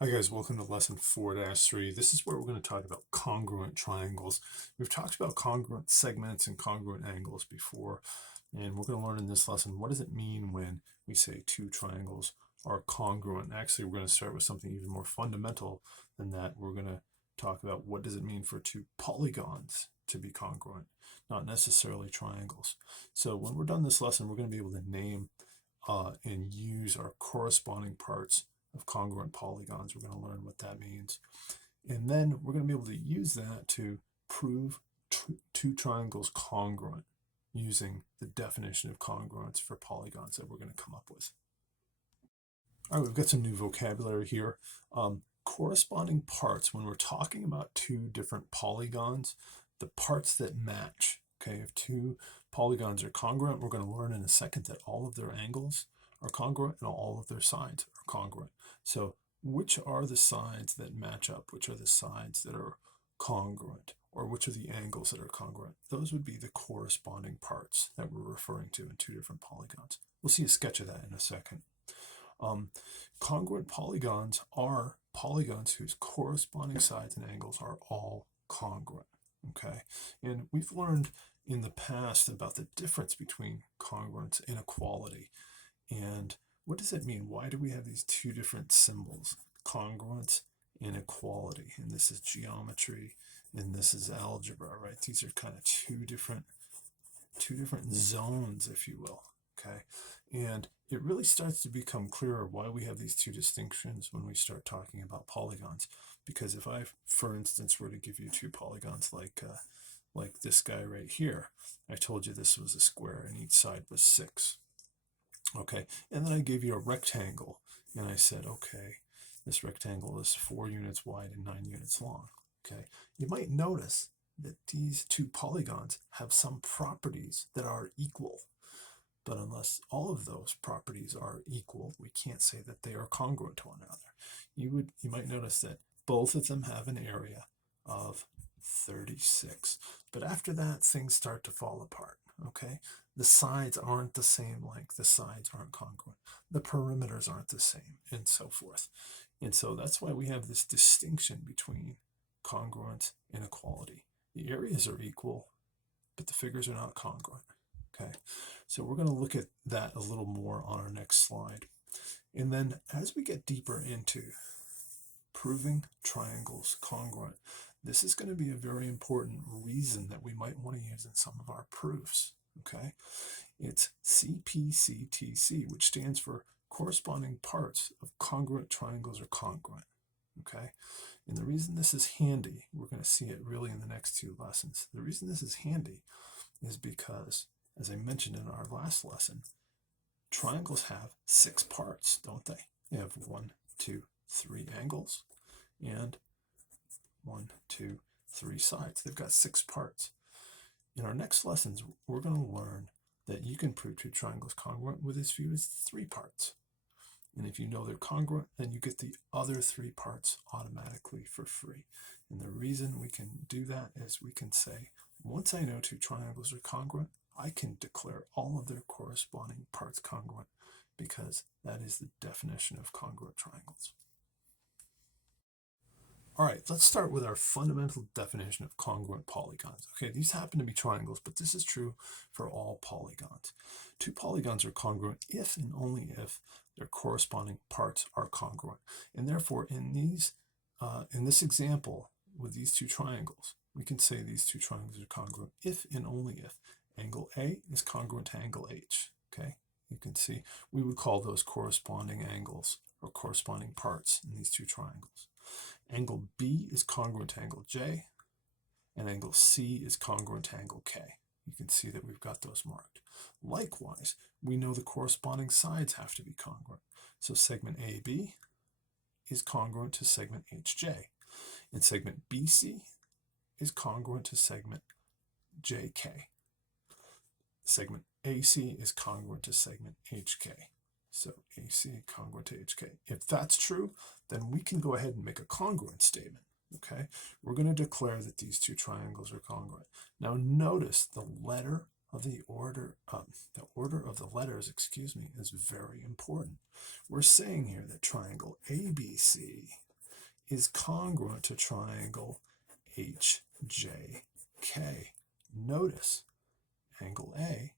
Hi guys, welcome to lesson 4-3. This is where we're going to talk about congruent triangles. We've talked about congruent segments and congruent angles before, and we're going to learn in this lesson what does it mean when we say two triangles are congruent. Actually, we're going to start with something even more fundamental than that. We're going to talk about what does it mean for two polygons to be congruent, not necessarily triangles. So when we're done this lesson, we're going to be able to name and use our corresponding parts of congruent polygons. We're going to learn what that means. And then we're going to be able to use that to prove two triangles congruent using the definition of congruence for polygons that we're going to come up with. All right, we've got some new vocabulary here. Corresponding parts, when we're talking about two different polygons, the parts that match, okay, if two polygons are congruent, we're going to learn in a second that all of their angles are congruent and all of their sides are congruent. So which are the sides that match up? Which are the sides that are congruent? Or which are the angles that are congruent? Those would be the corresponding parts that we're referring to in two different polygons. We'll see a sketch of that in a second. Congruent polygons are polygons whose corresponding sides and angles are all congruent. Okay, and we've learned in the past about the difference between congruence and equality. And what does it mean? Why do we have these two different symbols, congruence and equality? And this is geometry and this is algebra, right? These are kind of two different zones, if you will. Okay, and it really starts to become clearer why we have these two distinctions when we start talking about polygons. Because if I, for instance, were to give you two polygons like this guy right here, I told you this was a square and each side was 6. Okay, and then I gave you a rectangle and I said, okay, this rectangle is 4 units wide and 9 units long. Okay, you might notice that these two polygons have some properties that are equal. But unless all of those properties are equal, we can't say that they are congruent to one another. You might notice that both of them have an area of 36. But after that, things start to fall apart. Okay, the sides aren't the same length. The sides aren't congruent. The perimeters aren't the same, and so forth. And so that's why we have this distinction between congruence and equality. The areas are equal, but the figures are not congruent. Okay, so we're going to look at that a little more on our next slide. And then as we get deeper into proving triangles congruent, this is going to be a very important reason that we might want to use in some of our proofs. Okay, it's Cpctc, which stands for corresponding parts of congruent triangles are congruent. Okay, and the reason this is handy, we're going to see it really in the next two lessons. The reason this is handy is because, as I mentioned in our last lesson, triangles have 6 parts, don't they? They have 1, 2, 3 angles and 1, 2, 3 sides. They've got 6 parts. In our next lessons, we're going to learn that you can prove two triangles congruent with as few as 3 parts. And if you know they're congruent, then you get the other 3 parts automatically for free. And the reason we can do that is we can say, once I know two triangles are congruent, I can declare all of their corresponding parts congruent, because that is the definition of congruent triangles. All right, let's start with our fundamental definition of congruent polygons. Okay, these happen to be triangles, but this is true for all polygons. Two polygons are congruent if and only if their corresponding parts are congruent. And therefore, in this example with these two triangles, we can say these two triangles are congruent if and only if angle A is congruent to angle H. Okay, you can see we would call those corresponding angles or corresponding parts in these two triangles. Angle B is congruent to angle J, and angle C is congruent to angle K. You can see that we've got those marked. Likewise, we know the corresponding sides have to be congruent. So segment AB is congruent to segment HJ, and segment BC is congruent to segment JK. Segment AC is congruent to segment HK. So AC congruent to HK. If that's true, then we can go ahead and make a congruent statement. Okay, we're going to declare that these two triangles are congruent. Now notice the order of the letters, is very important. We're saying here that triangle ABC is congruent to triangle HJK. Notice angle A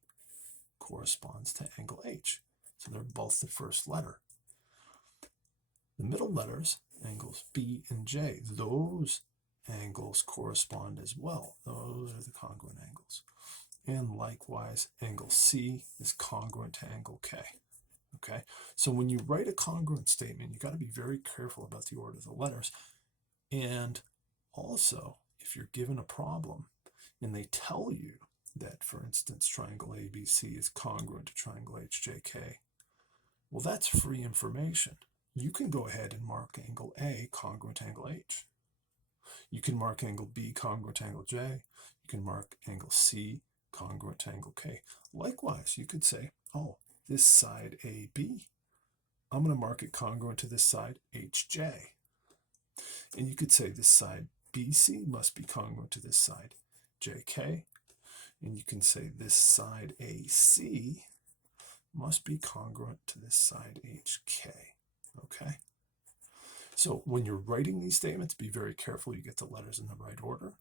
corresponds to angle H. So they're both the first letter. The middle letters, angles B and J, those angles correspond as well. Those are the congruent angles. And likewise, angle C is congruent to angle K. Okay, so when you write a congruent statement, you got to be very careful about the order of the letters. And also, if you're given a problem and they tell you that, for instance, triangle ABC is congruent to triangle HJK, well, that's free information. You can go ahead and mark angle A congruent to angle H. You can mark angle B congruent to angle J. You can mark angle C congruent to angle K. Likewise, you could say, oh, this side AB, I'm going to mark it congruent to this side HJ. And you could say this side BC must be congruent to this side JK. And you can say this side AC must be congruent to this side HK. Okay? So when you're writing these statements, be very careful you get the letters in the right order.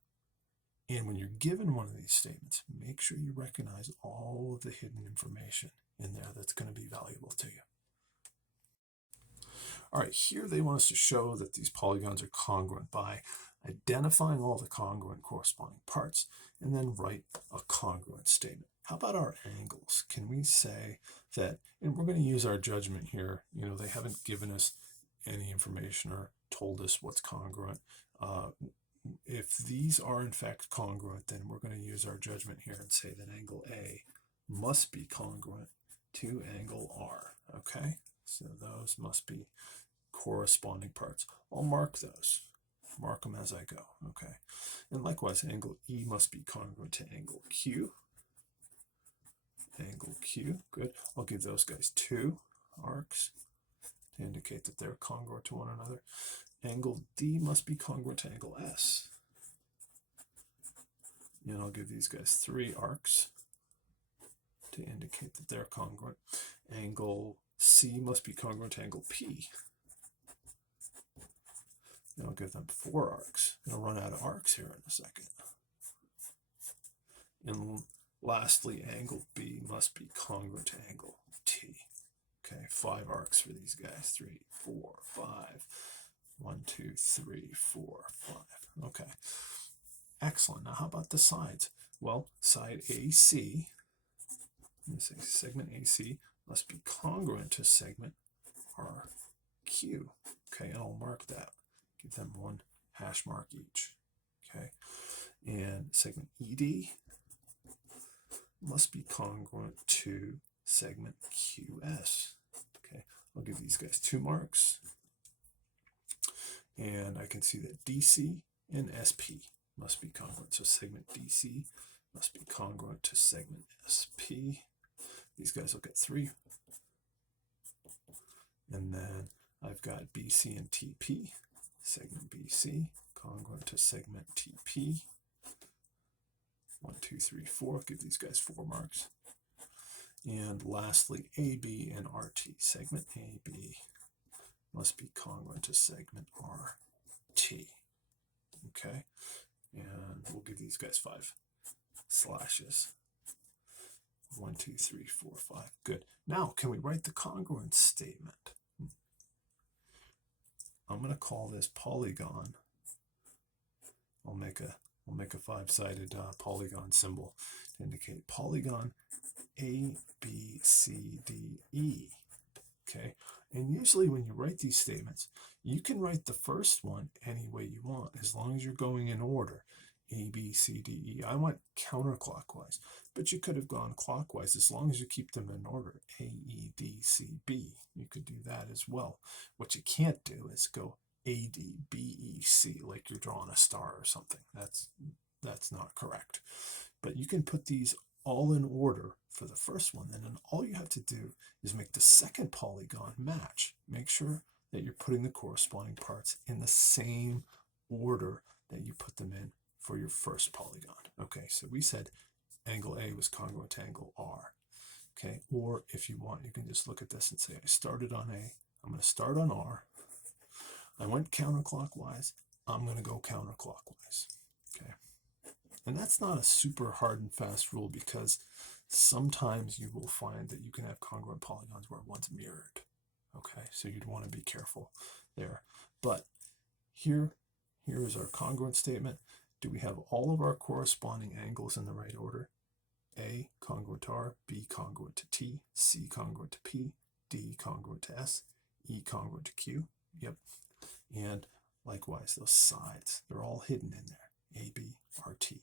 And when you're given one of these statements, make sure you recognize all of the hidden information in there that's going to be valuable to you. All right, here they want us to show that these polygons are congruent by identifying all the congruent corresponding parts and then write a congruent statement. How about our angles? Can we say that, and we're going to use our judgment here, they haven't given us any information or told us what's congruent. If these are in fact congruent, then we're going to use our judgment here and say that angle A must be congruent to angle R, okay? So those must be corresponding parts. I'll mark those. Mark them as I go, okay? And likewise, angle E must be congruent to angle Q. Angle Q, good. I'll give those guys 2 arcs to indicate that they're congruent to one another. Angle D must be congruent to angle S. And I'll give these guys 3 arcs to indicate that they're congruent. Angle C must be congruent to angle P. And I'll give them 4 arcs. And I'll run out of arcs here in a second. And lastly, angle B must be congruent to angle T. Okay, 5 arcs for these guys. 3, 4, 5. 1, 2, 3, 4, 5. Okay, excellent. Now how about the sides? Well, side AC, let's say segment AC must be congruent to segment RQ. Okay, and I'll mark that. Give them 1 hash mark each. Okay, and segment ED must be congruent to segment QS. Okay, I'll give these guys 2 marks. And I can see that DC and SP must be congruent. So segment DC must be congruent to segment SP. These guys will get 3. And then I've got BC and TP. Segment BC congruent to segment TP. 1, 2, 3, 4. Give these guys 4 marks. And lastly, AB and RT. Segment AB must be congruent to segment RT. Okay, and we'll give these guys 5 slashes. 1, 2, 3, 4, 5. Good. Now, can we write the congruence statement? I'm going to call this polygon. I'll make a 5-sided polygon symbol to indicate polygon A, B, C, D, E. Okay, and usually when you write these statements, you can write the first one any way you want, as long as you're going in order. A, B, C, D, E. I went counterclockwise, but you could have gone clockwise as long as you keep them in order. A, E, D, C, B. You could do that as well. What you can't do is go A, D, B, E, C, like you're drawing a star or something. That's not correct. But you can put these all in order for the first one, and then all you have to do is make the second polygon match. Make sure that you're putting the corresponding parts in the same order that you put them in for your first polygon. Okay, so we said angle A was congruent to angle R. Okay, or if you want, you can just look at this and say, I started on A, I'm going to start on R, I went counterclockwise, I'm going to go counterclockwise. Okay. And that's not a super hard and fast rule, because sometimes you will find that you can have congruent polygons where one's mirrored. Okay, so you'd want to be careful there. But here is our congruent statement. Do we have all of our corresponding angles in the right order? A congruent to R, B congruent to T, C congruent to P, D congruent to S, E congruent to Q. Yep. And likewise, those sides, they're all hidden in there. AB, RT,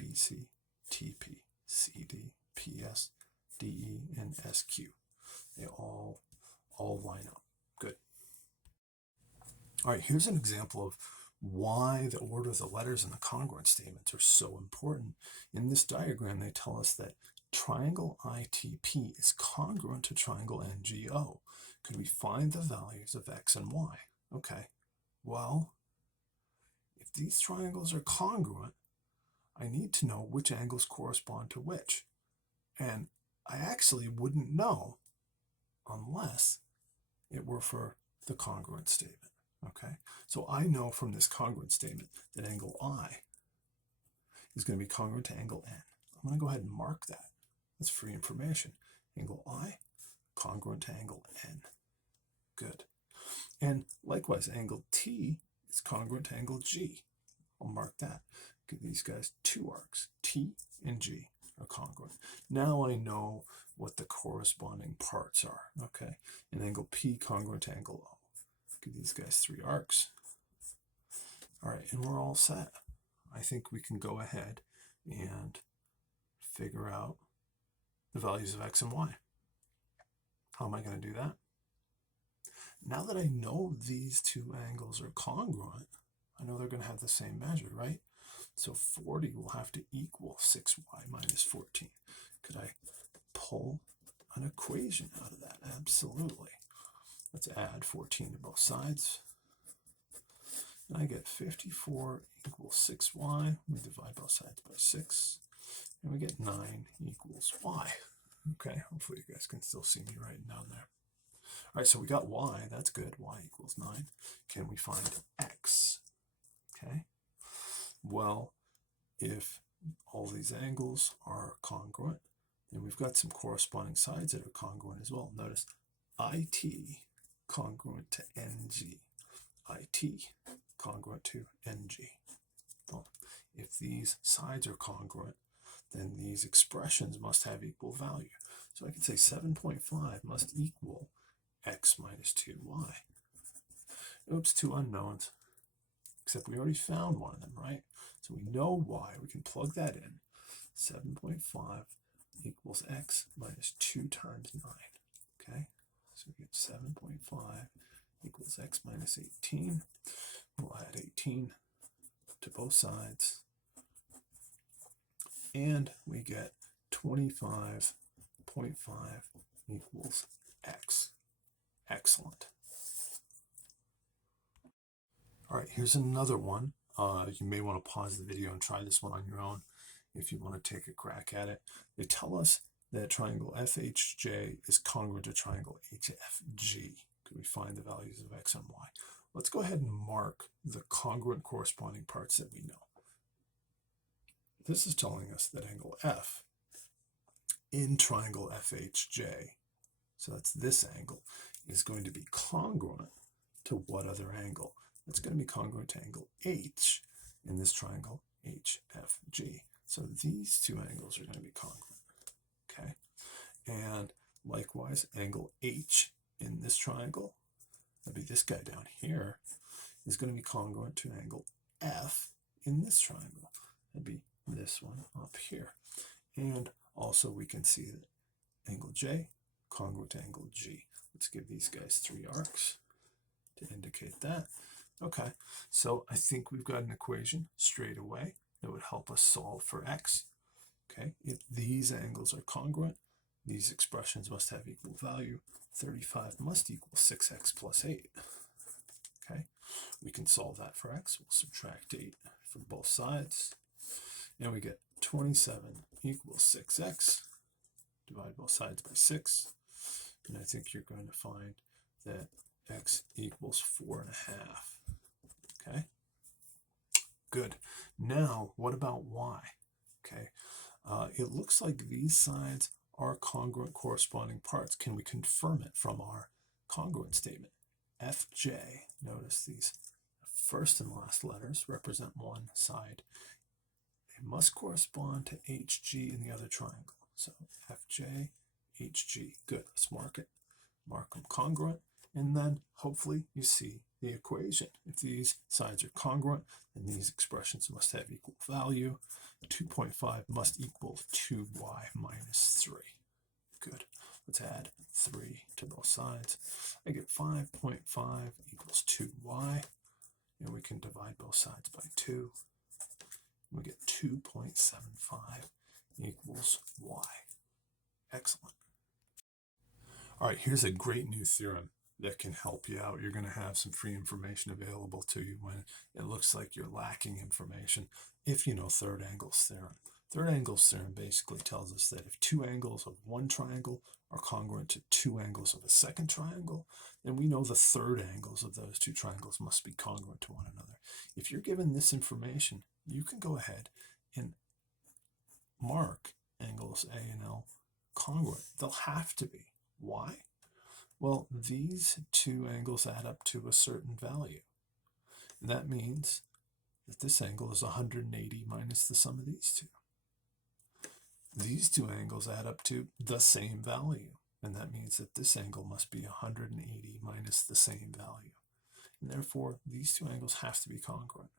BC, TP, CD, PS, DE, and SQ. They all line up. Good. All right, here's an example of why the order of the letters in the congruent statements are so important. In this diagram, they tell us that triangle ITP is congruent to triangle NGO. Could we find the values of X and Y? Okay, well, if these triangles are congruent, I need to know which angles correspond to which. And I actually wouldn't know unless it were for the congruent statement. Okay, so I know from this congruent statement that angle I is going to be congruent to angle N. I'm going to go ahead and mark that. That's free information. Angle I congruent to angle N. Good. And likewise, angle T is congruent to angle G. I'll mark that. Give these guys two arcs. T and G are congruent. Now I know what the corresponding parts are. Okay, and angle P congruent to angle O. Give these guys three arcs. All right, and we're all set. I think we can go ahead and figure out the values of X and Y. How am I going to do that? Now that I know these two angles are congruent, I know they're going to have the same measure, right? So 40 will have to equal 6y minus 14. Could I pull an equation out of that? Absolutely. Let's add 14 to both sides. And I get 54 equals 6y. We divide both sides by 6. And we get 9 equals y. Okay, hopefully you guys can still see me writing down there. All right, so we got y. That's good. Y equals 9. Can we find x? Okay. Well, if all these angles are congruent, then we've got some corresponding sides that are congruent as well. Notice IT congruent to NG. IT congruent to NG. Well, if these sides are congruent, then these expressions must have equal value. So I can say 7.5 must equal x minus 2y. Oops, two unknowns. Except we already found one of them, right? So we know y. We can plug that in. 7.5 equals x minus 2 times 9. Okay? So we get 7.5 equals x minus 18. We'll add 18 to both sides. And we get 25.5 equals x. Excellent. All right, here's another one. You may want to pause the video and try this one on your own if you want to take a crack at it. They tell us that triangle FHJ is congruent to triangle HFG. Could we find the values of x and y? Let's go ahead and mark the congruent corresponding parts that we know. This is telling us that angle F in triangle FHJ, so that's this angle, is going to be congruent to what other angle? It's going to be congruent to angle H in this triangle HFG. So these two angles are going to be congruent. Okay, and likewise, angle H in this triangle, that'd be this guy down here, is going to be congruent to angle F in this triangle. That'd be this one up here. And also we can see that angle J congruent to angle G. Let's give these guys three arcs to indicate that. Okay, so I think we've got an equation straight away that would help us solve for x. Okay, if these angles are congruent, these expressions must have equal value. 35 must equal 6x plus 8. Okay, we can solve that for x. We'll subtract 8 from both sides, and we get 27 equals 6x. Divide both sides by 6, and I think you're going to find that x equals 4.5. Okay, good. Now, what about y? Okay, it looks like these sides are congruent corresponding parts. Can we confirm it from our congruent statement? Fj, notice these first and last letters represent one side. They must correspond to HG in the other triangle. So Fj, HG. Good, let's mark it. Mark them congruent, and then hopefully you see the equation. If these sides are congruent, then these expressions must have equal value. 2.5 must equal 2y minus 3. Good. Let's add 3 to both sides. I get 5.5 equals 2y, and we can divide both sides by 2. We get 2.75 equals y. Excellent. All right, here's a great new theorem that can help you out. You're going to have some free information available to you when it looks like you're lacking information if you know third angles theorem. Third angles theorem basically tells us that if two angles of one triangle are congruent to two angles of a second triangle, then we know the third angles of those two triangles must be congruent to one another. If you're given this information, you can go ahead and mark angles A and L congruent. They'll have to be. Why? Well, these two angles add up to a certain value. And that means that this angle is 180 minus the sum of these two. These two angles add up to the same value. And that means that this angle must be 180 minus the same value. And therefore, these two angles have to be congruent.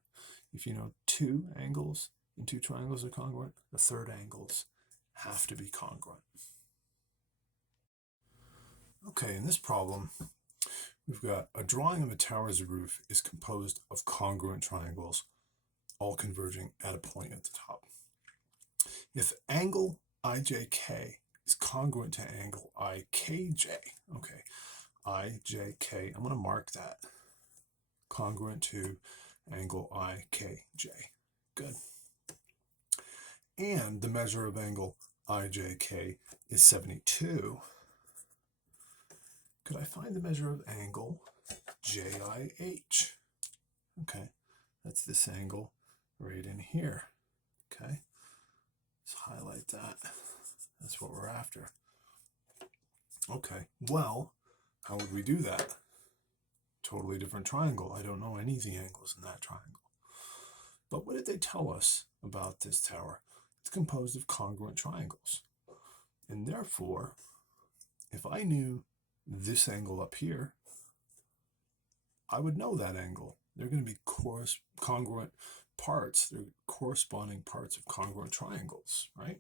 If you know two angles and two triangles are congruent, the third angles have to be congruent. Okay, in this problem, we've got a drawing of a tower's roof is composed of congruent triangles, all converging at a point at the top. If angle IJK is congruent to angle IKJ, okay, IJK, I'm going to mark that, congruent to angle IKJ. Good. And the measure of angle IJK is 72. Could I find the measure of angle JIH? Okay, that's this angle right in here. Okay, let's highlight that. That's what we're after. Okay, well, how would we do that? Totally different triangle. I don't know any of the angles in that triangle. But what did they tell us about this tower? It's composed of congruent triangles. And therefore, if I knew this angle up here, I would know that angle. They're going to be congruent parts. They're corresponding parts of congruent triangles, right?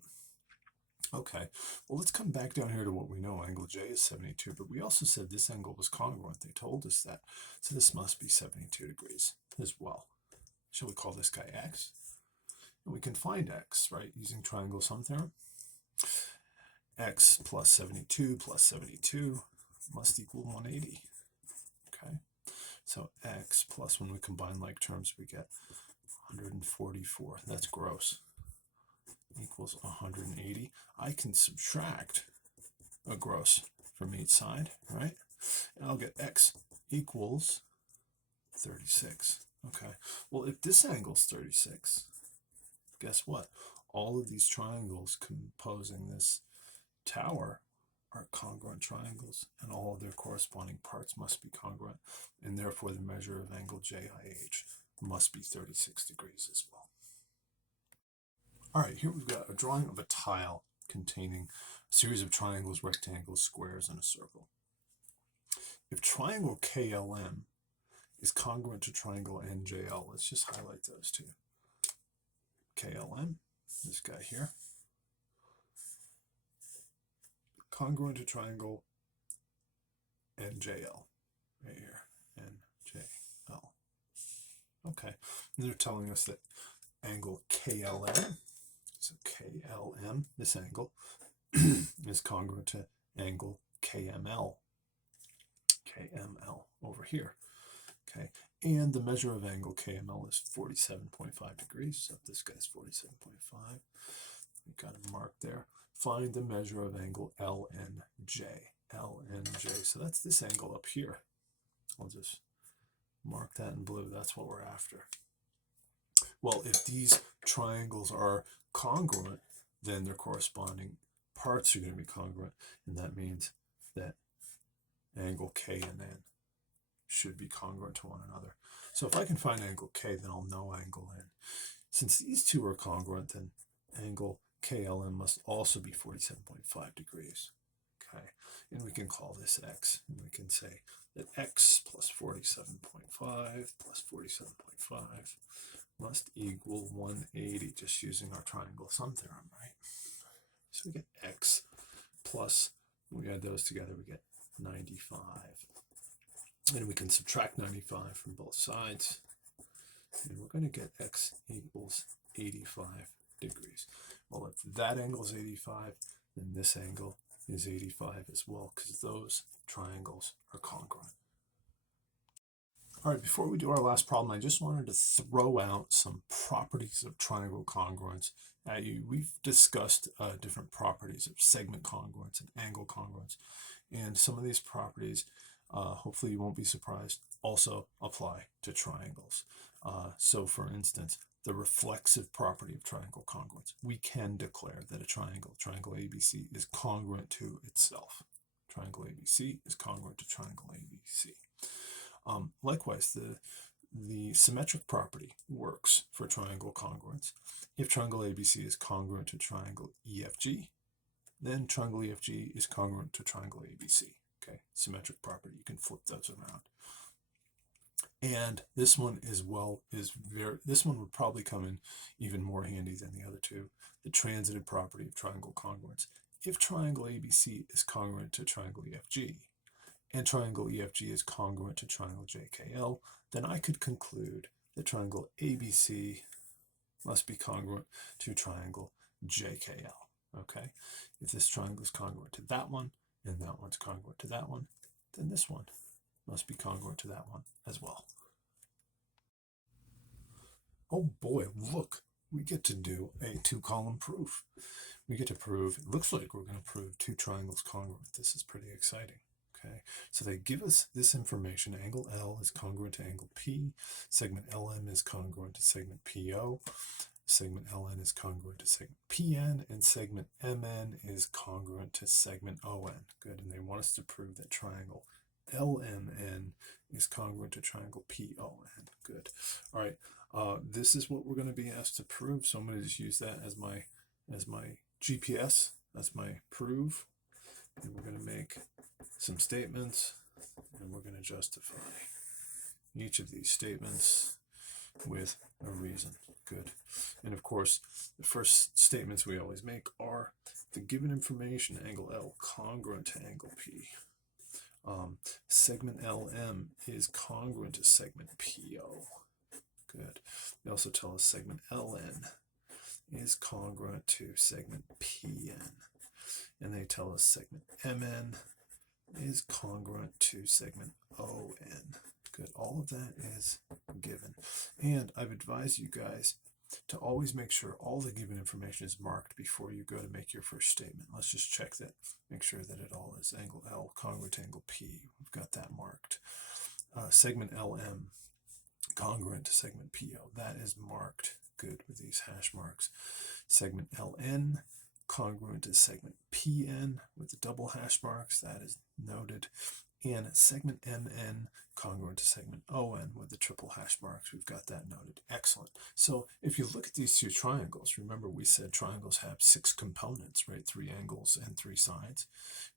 Okay, well, let's come back down here to what we know. Angle J is 72, but we also said this angle was congruent. They told us that. So this must be 72 degrees as well. Shall we call this guy X? And we can find X, right, using triangle sum theorem. X plus 72 must equal 180. Okay, so X plus, when we combine like terms, we get 144. That's gross. Equals 180. I can subtract a gross from each side, right? And I'll get X equals 36. Okay, well, if this angle's 36, guess what? All of these triangles composing this tower are congruent triangles, and all of their corresponding parts must be congruent, and therefore the measure of angle JIH must be 36 degrees as well. All right, here we've got a drawing of a tile containing a series of triangles, rectangles, squares, and a circle. If triangle KLM is congruent to triangle NJL, let's just highlight those two. KLM, this guy here, congruent to triangle NJL, right here, NJL. Okay, and they're telling us that angle KLM, so KLM, this angle, is congruent to angle KML, KML over here. Okay, and the measure of angle KML is 47.5 degrees, so this guy's 47.5. We got a mark there. Find the measure of angle LNJ, LNJ, so that's this angle up here. We'll just mark that in blue. That's what we're after. Well, if these triangles are congruent, then their corresponding parts are going to be congruent, and that means that angle K and N should be congruent to one another. So if I can find angle K, then I'll know angle N. Since these two are congruent, then angle KLM must also be 47.5 degrees. Okay, and we can call this X, and we can say that X plus 47.5 plus 47.5 must equal 180, just using our triangle sum theorem, right? So we get X plus, when we add those together, we get 95. And we can subtract 95 from both sides, and we're going to get X equals 85 degrees. Well, if that angle is 85, then this angle is 85 as well, because those triangles are congruent. All right, before we do our last problem, I just wanted to throw out some properties of triangle congruence at you. We've discussed different properties of segment congruence and angle congruence, and some of these properties, hopefully you won't be surprised, also apply to triangles. So for instance, the reflexive property of triangle congruence. We can declare that a triangle ABC, is congruent to itself. Triangle ABC is congruent to triangle ABC. Likewise, the symmetric property works for triangle congruence. If triangle ABC is congruent to triangle EFG, then triangle EFG is congruent to triangle ABC. Okay, symmetric property, you can flip those around. And this one this one would probably come in even more handy than the other two, the transitive property of triangle congruence. If triangle ABC is congruent to triangle EFG, and triangle EFG is congruent to triangle JKL, then I could conclude that triangle ABC must be congruent to triangle JKL. Okay, if this triangle is congruent to that one, and that one's congruent to that one, then this one must be congruent to that one as well. Oh boy, look, we get to do a two-column proof. We get to prove, it looks like we're going to prove two triangles congruent. This is pretty exciting. Okay, so they give us this information. Angle L is congruent to angle P. Segment LM is congruent to segment PO. Segment LN is congruent to segment PN, and segment MN is congruent to segment ON. Good, and they want us to prove that triangle LMN is congruent to triangle PON. Good. All right, this is what we're going to be asked to prove, so I'm going to just use that as my GPS. That's my prove, and we're going to make some statements, and we're going to justify each of these statements with a reason. Good. And of course, the first statements we always make are the given information, angle L congruent to angle P. Segment LM is congruent to segment PO. Good. They also tell us segment LN is congruent to segment PN. And they tell us segment MN is congruent to segment ON. Good. All of that is given. And I've advised you guys to always make sure all the given information is marked before you go to make your first statement. Let's just check that. Make sure that it all is angle L congruent to angle P. We've got that marked. Segment LM congruent to segment PO. That is marked. Good with these hash marks. Segment LN congruent to segment PN with the double hash marks. That is noted. And segment MN congruent to segment ON with the triple hash marks. We've got that noted. Excellent. So if you look at these two triangles, remember we said triangles have 6 components, right? 3 angles and 3 sides.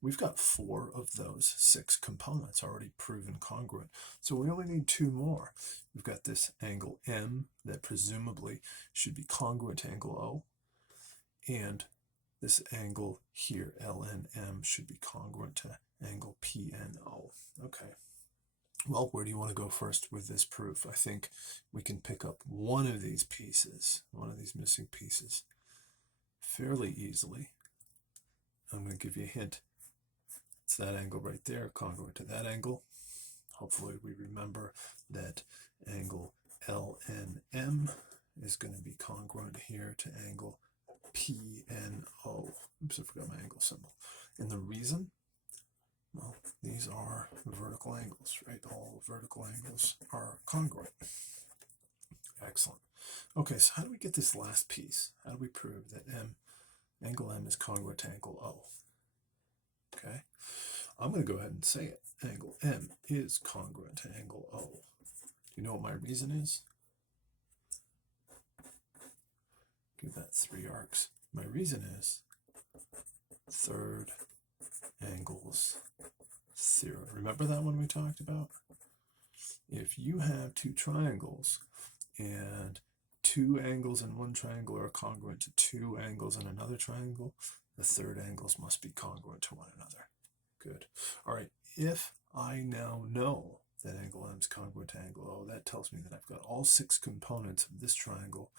We've got 4 of those 6 components already proven congruent. So we only need 2 more. We've got this angle M that presumably should be congruent to angle O. And this angle here, LNM, should be congruent to angle PNO. Okay. Well, where do you want to go first with this proof? I think we can pick up one of these pieces, one of these missing pieces, fairly easily. I'm going to give you a hint. It's that angle right there, congruent to that angle. Hopefully we remember that angle LNM is going to be congruent here to angle PNO. Oops, I forgot my angle symbol. And the reason Well, these are vertical angles, right? All vertical angles are congruent. Excellent. Okay, so how do we get this last piece? How do we prove that angle M is congruent to angle O? Okay, I'm going to go ahead and say it. Angle M is congruent to angle O. Do you know what my reason is? Give that 3 arcs. My reason is third angles theorem. Remember that one we talked about? If you have 2 triangles and 2 angles in one triangle are congruent to 2 angles in another triangle, the third angles must be congruent to one another. Good. All right, if I now know that angle M is congruent to angle O, that tells me that I've got all 6 components of this triangle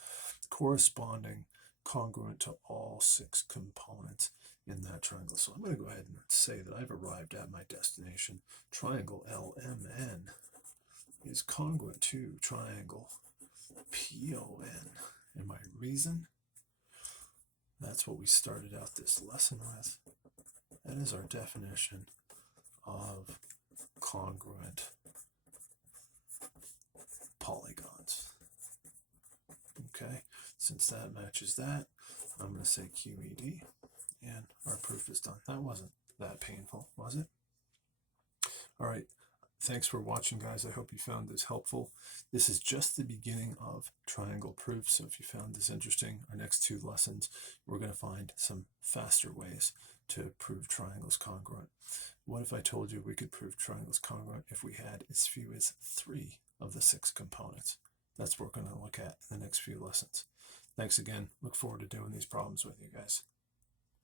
corresponding congruent to all 6 components in that triangle. So I'm going to go ahead and say that I've arrived at my destination. Triangle LMN is congruent to triangle PON. And my reason? That's what we started out this lesson with. That is our definition of congruent polygons. Okay, since that matches that, I'm going to say QED, and our proof is done. That wasn't that painful, was it? All right, thanks for watching, guys. I hope you found this helpful. This is just the beginning of triangle proof, so if you found this interesting, our next 2 lessons, we're going to find some faster ways to prove triangles congruent. What if I told you we could prove triangles congruent if we had as few as 3 of the 6 components? That's what we're going to look at in the next few lessons. Thanks again. Look forward to doing these problems with you guys.